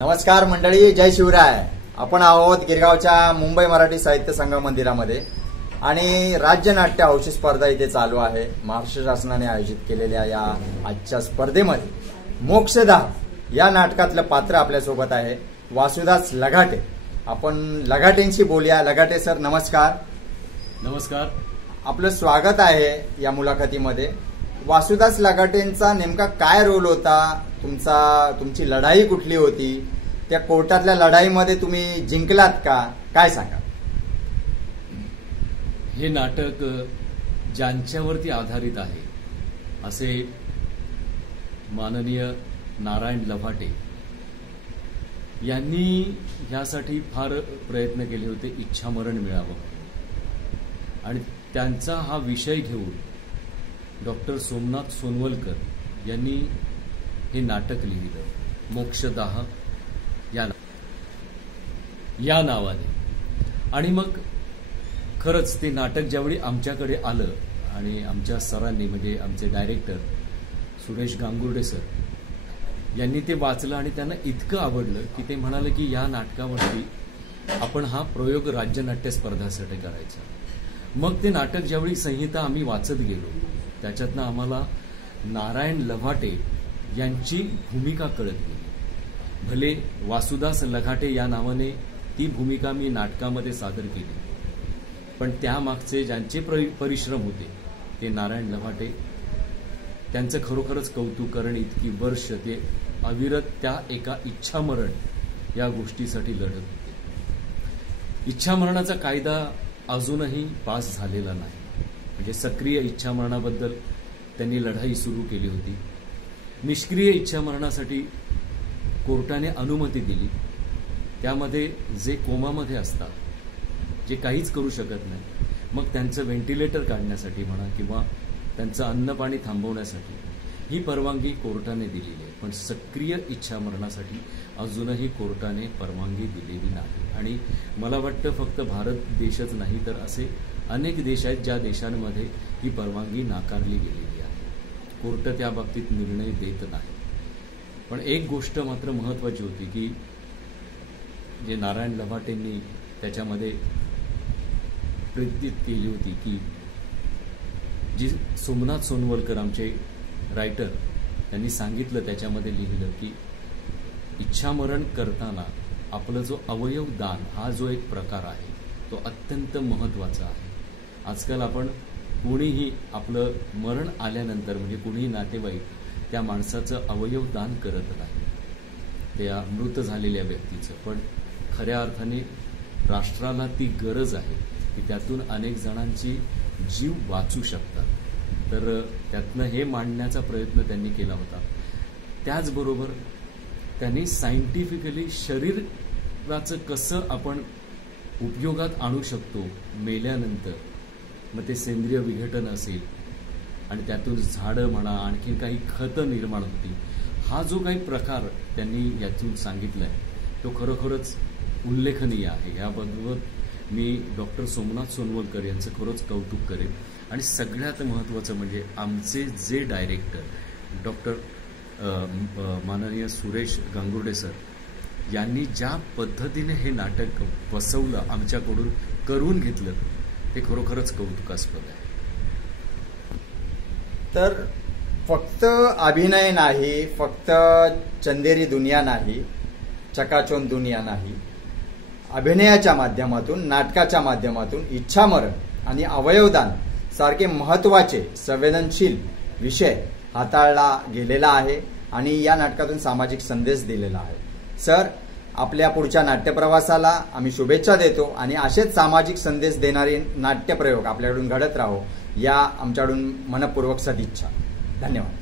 नमस्कार मंडळी, जय शिवराय। आपण आहोत गिरगावच्या मुंबई मराठी साहित्य संगम मंदिरामध्ये आणि राज्य नाट्य हौशी स्पर्धा इथे चालू आहे। महाराष्ट्र शासनाने आयोजित केलेल्या या आजच्या स्पर्धेमध्ये मोक्षदा या नाटकातलं पात्र आपल्या सोबत आहे वासुदास लगाटे। आपण लगाटेंशी बोलूया। लगाटे सर नमस्कार। नमस्कार, आपलं स्वागत आहे या मुलाखतीमध्ये। वासुदास लगाटेंचा नेमका काय रोल होता? तुमची लढाई कुठली होती? त्या कोर्टातल्या लढाईमध्ये तुम्ही जिंकलात का? काय सांगा। हे नाटक ज्यांच्यावरती आधारित आहे असे माननीय नारायण लव्हाटे यांनी यासाठी फार प्रयत्न केले होते, इच्छामरण मिळावं। आणि त्यांचा हा विषय घेऊन डॉक्टर सोमनाथ सोनवलकर यांनी हे नाटक लिहिलं मोक्षदाह या नावाने। आणि मग खरंच ते नाटक ज्यावेळी आमच्याकडे आलं आणि आमच्या सरांनी म्हणजे आमचे डायरेक्टर सुरेश गांगुर्डे सर यांनी ते वाचलं आणि त्यांना इतकं आवडलं की ते म्हणाले की या नाटकावरती आपण हा प्रयोग राज्य नाट्य स्पर्धासाठी करायचा। मग ते नाटक ज्यावेळी संहिता आम्ही वाचत गेलो त्याच्यातनं आम्हाला नारायण लव्हाटे यांची भूमिका कळत गेली। भले वासुदास लगाटे या नावाने ती भूमिका मी नाटकामध्ये सादर केली, पण त्यामागचे ज्यांचे परिश्रम होते ते नारायण लव्हाटे, त्यांचं खरोखरच कौतुक। कारण इतकी वर्ष ते अविरत त्या एका इच्छामरण या गोष्टीसाठी लढत होते। इच्छामरणाचा कायदा अजूनही पास झालेला नाही, म्हणजे सक्रिय इच्छामरणाबद्दल त्यांनी लढाई सुरू केली होती। निष्क्रिय इच्छामरणासाठी कोर्टाने अनुमती दिली, त्यामध्ये जे कोमामध्ये असतात, जे काहीच करू शकत नाही, मग त्यांचं व्हेंटिलेटर काढण्यासाठी म्हणा किंवा त्यांचं अन्नपाणी थांबवण्यासाठी ही परवानगी कोर्टाने दिलेली आहे। पण सक्रिय इच्छामरणासाठी अजूनही कोर्टाने परवानगी दिलेली नाही। आणि मला वाटतं फक्त भारत देशच नाही तर असे अनेक देश आहेत ज्या देशांमध्ये ही परवानगी नाकारली गेलेली आहे। कोर्ट त्या बाबतीत निर्णय देत नाही। पण एक गोष्ट मात्र महत्वाची होती की जे नारायण लव्हाटेंनी त्याच्यामध्ये प्रेरित केली होती की जी सोमनाथ सोनवलकर आमचे रायटर त्यांनी सांगितलं, त्याच्यामध्ये लिहिलं की इच्छामरण करताना आपलं जो अवयव दान हा जो एक प्रकार आहे तो अत्यंत महत्वाचा आहे। आजकाल आपण कोणीही आपलं मरण आल्यानंतर म्हणजे कोणीही नातेवाईक त्या माणसाचं अवयव दान करत नाही, त्या मृत झालेल्या व्यक्तीचं। पण खऱ्या अर्थाने राष्ट्राला ती गरज आहे की त्यातून अनेक जणांची जीव वाचू शकतात। तर त्यातनं हे मांडण्याचा प्रयत्न त्यांनी केला होता। त्याचबरोबर त्यांनी सायंटिफिकली शरीराचं कसं आपण उपयोगात आणू शकतो मेल्यानंतर, मग ते सेंद्रिय विघटन असेल आणि त्यातून झाडं म्हणा आणखी काही खतं निर्माण होतील, हा जो काही प्रकार त्यांनी यातून सांगितलाय तो खरोखरच उल्लेखनीय आहे। याबद्दल मी डॉक्टर सोमनाथ सोनवलकर यांचं खरंच कौतुक करेन। आणि सगळ्यात महत्त्वाचं म्हणजे आमचे जे डायरेक्टर डॉक्टर माननीय सुरेश गांगुर्डे सर यांनी ज्या पद्धतीने हे नाटक बसवलं, आमच्याकडून करून घेतलं, ते खरोखरच कौतुकास्पद आहे। तर फक्त अभिनय नाही, फक्त चंदेरी दुनिया नाही, चकाचौंध दुनिया नाही, अभिनयाच्या माध्यमातून नाटकाच्या माध्यमातून इच्छामरण आणि अवयवदान सारखे महत्वाचे संवेदनशील विषय हाताळला गेलेला आहे आणि या नाटकातून सामाजिक संदेश दिलेला आहे। सर, आपल्या पुढच्या नाट्यप्रवासाला आम्ही शुभेच्छा देतो आणि असेच सामाजिक संदेश देणारे नाट्यप्रयोग आपल्याकडून घडत राहो या आमच्याकडून मनपूर्वक सदिच्छा। धन्यवाद।